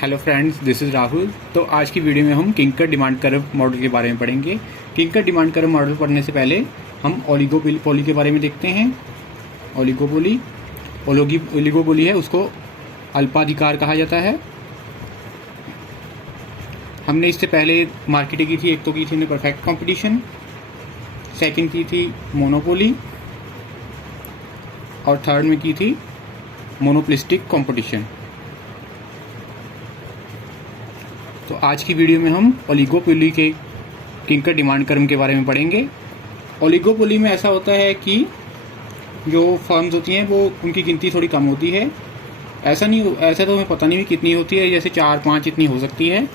Hello friends, this is Rahul. तो आज की वीडियो में हम किंकर डिमांड कर्व मॉडल के बारे में पढ़ेंगे। किंकर डिमांड कर्व मॉडल पढ़ने से पहले हम ओलिगोपोली के बारे में देखते हैं। ओलिगोपोली है, उसको अल्पाधिकार कहा जाता है। हमने इससे पहले मार्केटें की थी। एक तो की थी परफेक्ट कंपटीशन, सेकंड की थी मोनोपोली और थर्ड में की थी मोनोपोलिस्टिक कंपटीशन। तो आज की वीडियो में हम ओलिगोपोली के किंकर डिमांड कर्व के बारे में पढ़ेंगे। ओलिगोपोली में ऐसा होता है कि जो फर्म्स होती हैं वो उनकी गिनती थोड़ी कम होती है। ऐसा तो हमें पता नहीं भी कितनी होती है, जैसे 4-5 इतनी हो सकती है।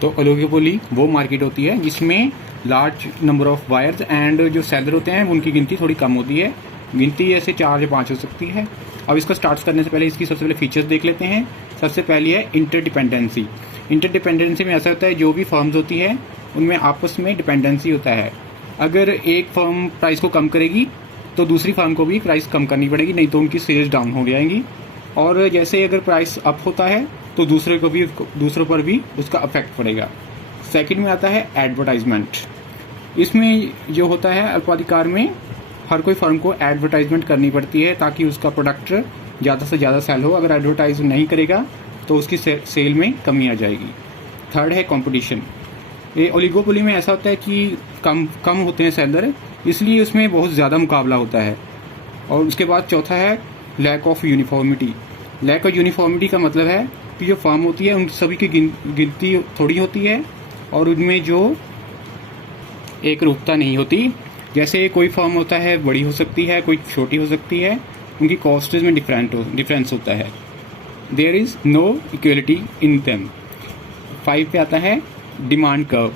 तो ओलिगोपोली वो मार्केट होती है जिसमें large number of buyers and जो सेलर होते हैं उनकी गिनती थोड़ी कम होती है। गिनती ऐसे 4 या 5 हो सकती है। अब इसको स्टार्ट करने से पहले इसकी सबसे पहले फीचर्स देख लेते हैं। सबसे पहली है इंटरडिपेंडेंसी। इंटरडिपेंडेंसी में ऐसा होता है जो भी फर्म्स होती है उनमें आपस में डिपेंडेंसी होता है। अगर एक फर्म प्राइस को कम करेगी तो दूसरी फर्म को भी प्राइस कम करनी पड़ेगी, नहीं तो उनकी सेल्स डाउन हो जाएंगी। और जैसे अगर प्राइस अप होता है तो दूसरों पर भी उसका अफेक्ट पड़ेगा। सेकंड में आता है एडवर्टाइजमेंट। इसमें जो होता है अल्पाधिकार में हर कोई फर्म को एडवर्टाइजमेंट करनी पड़ती है ताकि उसका प्रोडक्ट ज़्यादा से ज़्यादा सेल हो। अगर एडवर्टाइज नहीं करेगा तो उसकी सेल में कमी आ जाएगी। थर्ड है कंपटीशन। ये ओलिगोपोली में ऐसा होता है कि कम होते हैं सेलर, इसलिए उसमें बहुत ज़्यादा मुकाबला होता है। और उसके बाद चौथा है lack of uniformity. Lack of uniformity का मतलब है कि जो फर्म होती है उन सभी की गिनती थोड़ी होती है और उनमें जो एक रूपता नहीं होती। जैसे कोई फर्म होता है बड़ी हो सकती है, कोई छोटी हो सकती है, उनकी कॉस्टेज में डिफरेंस होता है। There is no equality in them. 5 पे आता है डिमांड कर्व।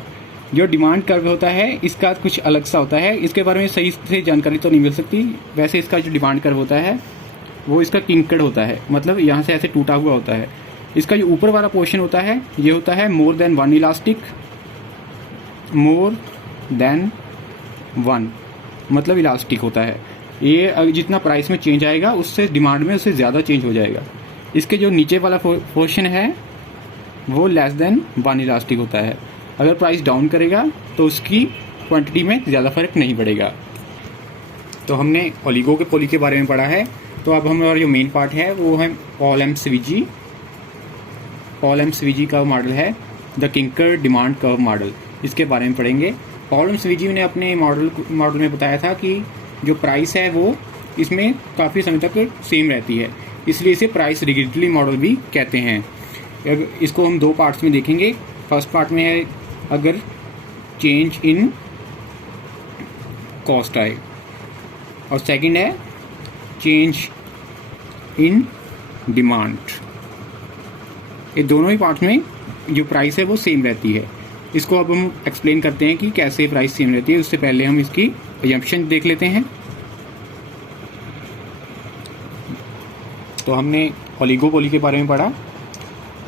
जो डिमांड कर्व होता है इसका कुछ अलग सा होता है। इसके बारे में सही से जानकारी तो नहीं मिल सकती। वैसे इसका जो डिमांड कर्व होता है वो इसका किंकर्ड होता है, मतलब यहाँ से ऐसे टूटा हुआ होता है। इसका जो ऊपर वाला पोर्शन होता है ये होता है मोर देन वन मतलब इलास्टिक होता है। ये जितना प्राइस में चेंज आएगा उससे डिमांड में उससे ज़्यादा चेंज हो जाएगा। इसके जो नीचे वाला पोर्शन है वो लेस देन वन इलास्टिक होता है। अगर प्राइस डाउन करेगा तो उसकी क्वांटिटी में ज़्यादा फर्क नहीं पड़ेगा। तो हमने ओलिगोपोली के बारे में पढ़ा है। तो अब हमारा जो मेन पार्ट है वो है पॉल एम स्वीजी का मॉडल है the Kinkar demand curve model. इसके बारे में पढ़ेंगे। पॉल एम स्वीजी ने अपने मॉडल में बताया था कि जो प्राइस है वो इसमें काफ़ी समय तक सेम रहती है, इसलिए इसे प्राइस रिजिडिटी मॉडल भी कहते हैं। इसको हम 2 पार्ट्स में देखेंगे। फर्स्ट पार्ट में है अगर चेंज इन कॉस्ट आए, और सेकंड है चेंज इन डिमांड। ये दोनों ही पार्ट्स में जो प्राइस है वो सेम रहती है। इसको अब हम एक्सप्लेन करते हैं कि कैसे प्राइस सेम रहती है। उससे पहले हम इसकी अजम्पशन देख लेते हैं। तो हमने ओलिगोपोली के बारे में पढ़ा।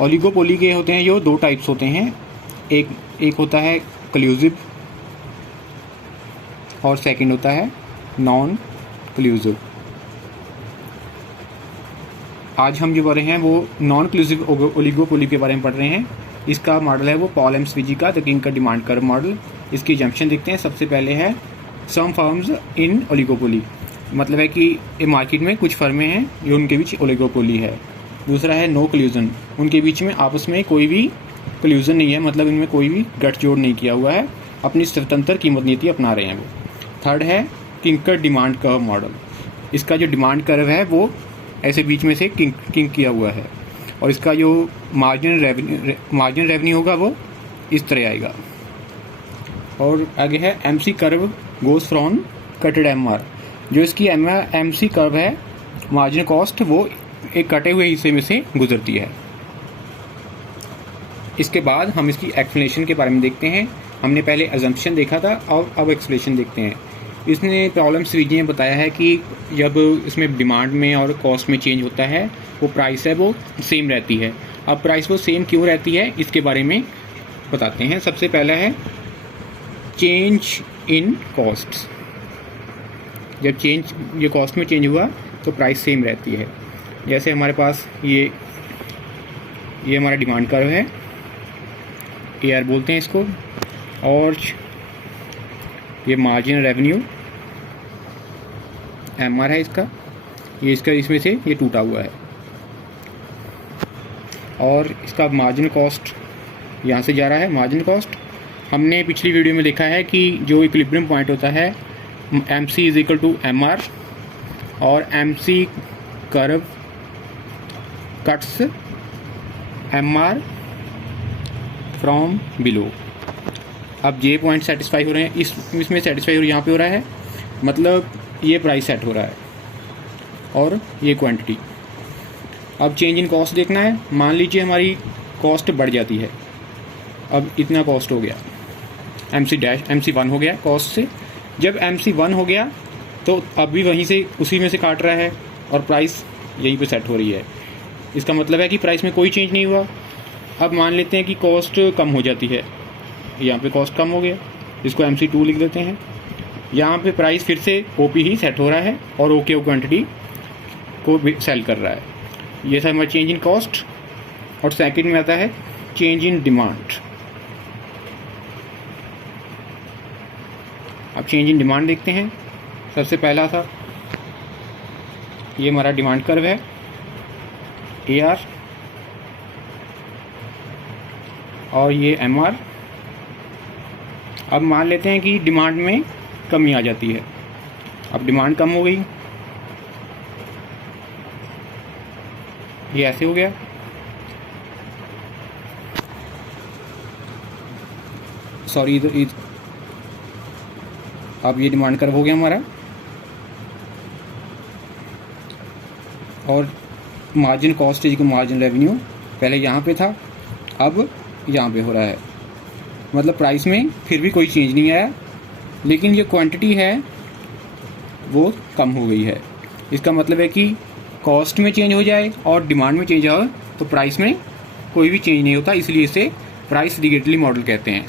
ओलिगोपोली के होते हैं जो 2 टाइप्स होते हैं। एक होता है क्लूसिव और सेकंड होता है नॉन क्लूसिव। आज हम जो पढ़ रहे हैं वो नॉन क्लूसिव ओलिगोपोली के बारे में पढ़ रहे हैं। इसका मॉडल है वो पॉल एम स्वीजी का the Kinkar demand curve model. इसकी जंक्शन देखते हैं। सबसे पहले है सम फर्म्स इन ओलिगोपोली, मतलब है कि ये मार्केट में कुछ फर्में हैं जो उनके बीच ओलिगोपोली है। दूसरा है नो क्लूजन, उनके बीच में आपस में कोई भी क्लूजन नहीं है, मतलब इनमें कोई भी गठजोड़ नहीं किया हुआ है, अपनी स्वतंत्र कीमत नीति अपना रहे हैं वो। थर्ड है किंकर डिमांड कर्व मॉडल। इसका जो डिमांड कर्व है वो ऐसे बीच में से किंक किया हुआ है और इसका जो मार्जिन रेवेन्यू होगा वो इस तरह आएगा। और आगे है MC curve goes from कटेड MR. जो इसकी एमसी कर्व है मार्जिन कॉस्ट वो एक कटे हुए हिस्से में से गुजरती है। इसके बाद हम इसकी एक्सप्लेनेशन के बारे में देखते हैं। हमने पहले अजम्पशन देखा था और अब एक्सप्लेनेशन देखते हैं। इसने पॉल एम स्वीजी ने बताया है कि जब इसमें डिमांड में और कॉस्ट में चेंज होता है वो प्राइस है वो सेम रहती है। अब प्राइस वो सेम क्यों रहती है इसके बारे में बताते हैं। सबसे पहला है चेंज इन कॉस्ट। जब ये कॉस्ट में चेंज हुआ तो प्राइस सेम रहती है। जैसे हमारे पास ये ये हमारा डिमांड कर्व है, AR बोलते हैं इसको। और ये मार्जिन रेवेन्यू MR है इसका, ये इसका इसमें से ये टूटा हुआ है। और इसका मार्जिन कॉस्ट यहाँ से जा रहा है। मार्जिन कॉस्ट हमने पिछली वीडियो में देखा है कि जो इक्विलिब्रियम पॉइंट होता है MC is equal to MR, और MC curve cuts MR from below. अब ये पॉइंट सेटिस्फाई हो रहे हैं, इसमें सेटिस्फाई हो, यहाँ पे हो रहा है, मतलब ये प्राइस सेट हो रहा है और ये क्वांटिटी। अब चेंज इन कॉस्ट देखना है। मान लीजिए हमारी कॉस्ट बढ़ जाती है, अब इतना कॉस्ट हो गया, MC1 हो गया कॉस्ट से। जब MC1 हो गया तो अब भी वहीं से उसी में से काट रहा है और प्राइस यहीं पे सेट हो रही है। इसका मतलब है कि प्राइस में कोई चेंज नहीं हुआ। अब मान लेते हैं कि कॉस्ट कम हो जाती है, यहाँ पे कॉस्ट कम हो गया, इसको MC2 लिख देते हैं। यहाँ पे प्राइस फिर से OP ही सेट हो रहा है और OQ क्वांटिटी को सेल कर रहा है। ये था हमारा चेंज इन कॉस्ट। और सेकंड में आता है चेंज इन डिमांड। अब चेंज इन डिमांड देखते हैं। सबसे पहला था ये हमारा डिमांड कर्व है, AR, और ये MR। अब मान लेते हैं कि डिमांड में कमी आ जाती है। अब डिमांड कम हो गई, ये ऐसे हो गया। सॉरी, अब ये डिमांड कर्व हो गया हमारा। और margin cost is margin revenue पहले यहाँ पे था, अब यहाँ पे हो रहा है। मतलब प्राइस में फिर भी कोई चेंज नहीं आया, लेकिन जो क्वांटिटी है वो कम हो गई है। इसका मतलब है कि कॉस्ट में चेंज हो जाए और डिमांड में चेंज हो तो प्राइस में कोई भी चेंज नहीं होता, इसलिए इसे प्राइस रिलेटिव मॉडल कहते हैं।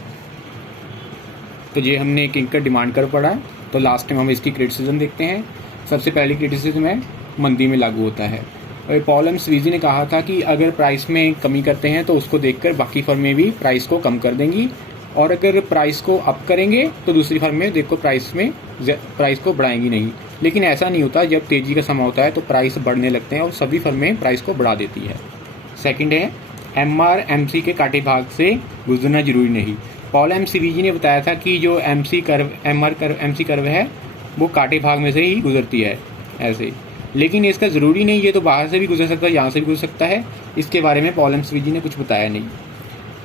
तो ये हमने किंकर डिमांड कर्व पढ़ा। तो लास्ट टाइम हम इसकी क्रिटिसिज्म देखते हैं। सबसे पहली क्रिटिसिज्म है मंदी में लागू होता है। और पॉल एम स्वीजी ने कहा था कि अगर प्राइस में कमी करते हैं तो उसको देखकर बाकी फर्में भी प्राइस को कम कर देंगी, और अगर प्राइस को अप करेंगे तो दूसरी फर्में देखो प्राइस को बढ़ाएंगी नहीं। लेकिन ऐसा नहीं होता, जब तेज़ी का समय होता है तो प्राइस बढ़ने लगते हैं और सभी फर्में प्राइस को बढ़ा देती है। सेकंड है MR MC के काटे भाग से गुजरना जरूरी नहीं। पॉल एम स्वीजी ने बताया था कि जो MC कर्व है वो काटे भाग में से ही गुजरती है ऐसे, लेकिन इसका ज़रूरी नहीं, ये तो बाहर से भी गुजर सकता है, यहाँ से भी गुजर सकता है। इसके बारे में पॉल एम स्वीजी ने कुछ बताया नहीं।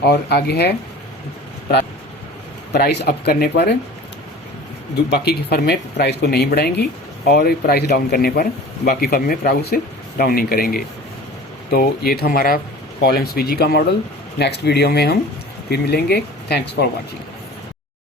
और आगे है प्राइस अप करने पर बाकी की फर्में प्राइस को नहीं बढ़ाएंगी, और प्राइस डाउन करने पर बाकी फर्में प्राइस डाउन नहीं करेंगे। तो ये था हमारा पॉल एम स्वीजी का मॉडल। नेक्स्ट वीडियो में हम फिर मिलेंगे। Thanks for watching.